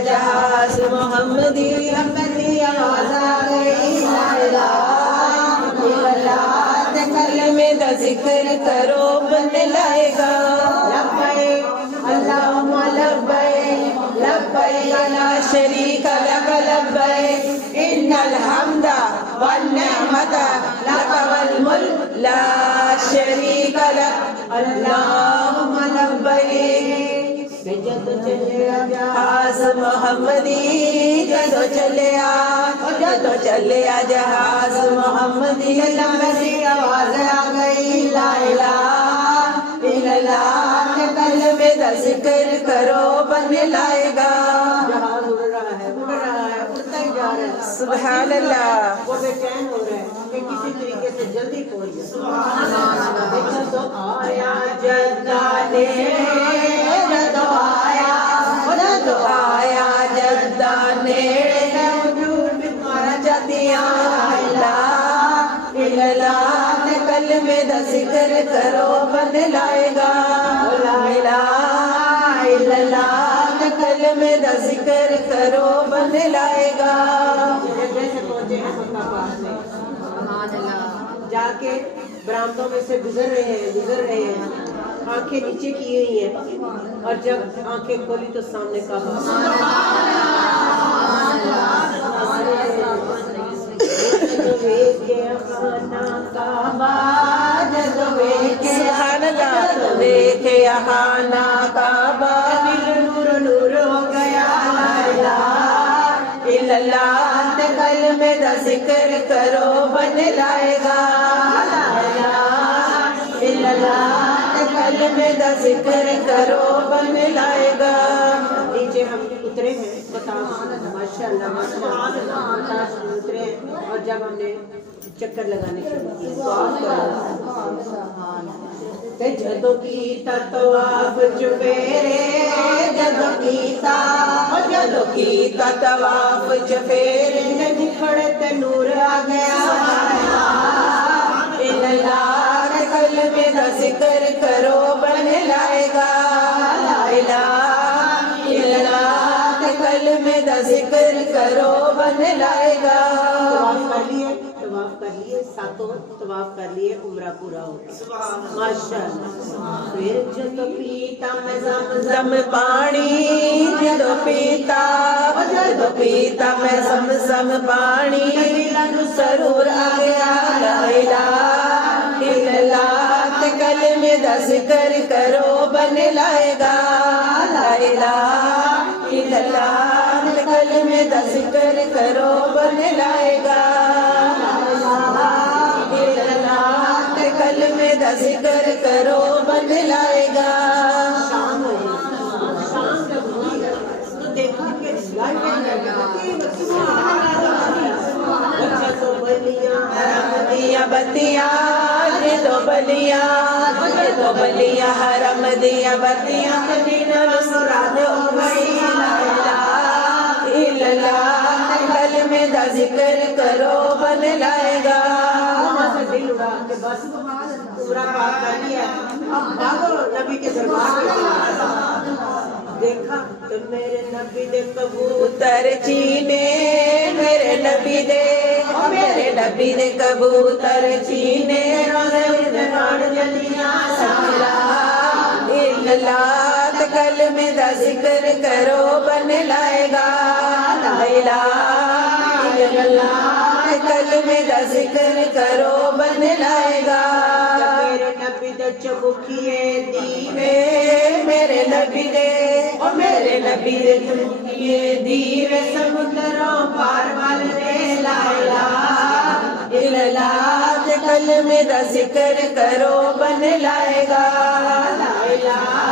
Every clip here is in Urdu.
جہاز محمدی اپنی آواز آ گئی لا الہ الا اللہ کلمے دا ذکر کرو بن لائے گا لبیک اللہم لبیک لبیک لا شریک لک لبیک ان الحمد والنعمت لک والملک لا شریک لک اللہم لبیک جدو چلے جہاز محمدی جدو چلیا جدو چلیا جہاز محمدی لمبی آواز آ گئی لا الہ الا اللہ کلمے دا ذکر کرو بن لائے گا جہاز اڑ رہا ہے اڑتا ہی جا رہا ہے سبحان اللہ وہ بے چین ہو رہا ہے کہ کسی طریقے سے جلدی پہنچ جائے سبحان اللہ جدو آیا جدہ نے جدو آیا آیا جدہ نیڑے وجود تمہارا جدیاں اللہ کلمے دا ذکر کرو بن لائے گا لا الہ الا اللہ کلمے دا ذکر کرو بن لائے گا جیسے پہنچے ہیں مکہ پاس میں جا کے برآمدوں میں سے گزر رہے ہیں آنکھیں نیچے کی ہوئی ہیں اور جب آنکھیں کھولی تو سامنے کعبہ سبحان اللہ دیکھے یہاں نا کعبہ نور نور ہو گیا لا الہ الا اللہ کلمے دا ذکر کرو بن لائے گا لا الہ الا اللہ کلمے دا ذکر کرو بن لائے گا نیچے ہم اترے ہیں ماشاءاللہ بتاس اترے ہیں اور جب ہم نے چکر لگانے شروع کیے جدو کیتا طواف چفیرے جدو کیتا طواف چفیرے کھڑے نور آ گیا اللہ کلمے دا ذکر کرو بن لائے گا لا الہ الا اللہ کلمے دا ذکر کرو بن لائے گا طواف کر لیے ساتوں طواف کر لیے عمرہ پورا ہو گیا ماشاءاللہ پھر جدو پیتا میں زم پانی جدو پیتا میں زم پانی سرور آ گیا لا الہ الا اللہ کلمے دا ذکر کرو بن لائے گا لا الہ الا اللہ کلمے دا ذکر کرو بن لائے گا کلمے دا ذکر کرو بن لائے گا شام جب ہوئی تو دیکھا کہ دیا بتیاں دو بلیاں حرم دیا بتیاں مراد ہو گئی لا الہ الا اللہ کلمے دا ذکر کرو بن لائے گا دل اڑا کے بس پورا پاک کر لیا اب بھاگو نبی کے دربار میں دیکھا تو میرے نبی دے کبوتر چینے میرے نبی دے کبوتر چینے جلیاں لا الہ الا اللہ کلمے دا ذکر کرو بن لائے گا لا الہ الا اللہ کلمے دا ذکر کرو بن لائے گا میرے نبی دے چبکیے دیوے میرے نبی دے چبکیے دیوے سمندروں پار وال دے لا الہ الا اللہ کلمے دا ذکر کرو بن لائے گا لا الہ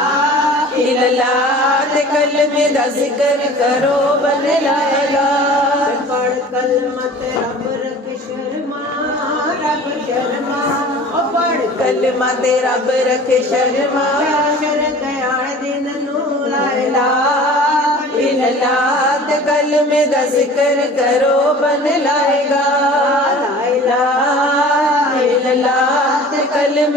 الا اللہ کلمے دا ذکر کرو بن لائے گا پڑھ کلمت رب رکھ شرما پڑھ کلمت رب رکھ شرما دیاڑ دن نو لا الہ الا اللہ کلمے دا ذکر کرو بن لائے گا لا الہ الا اللہ کلمے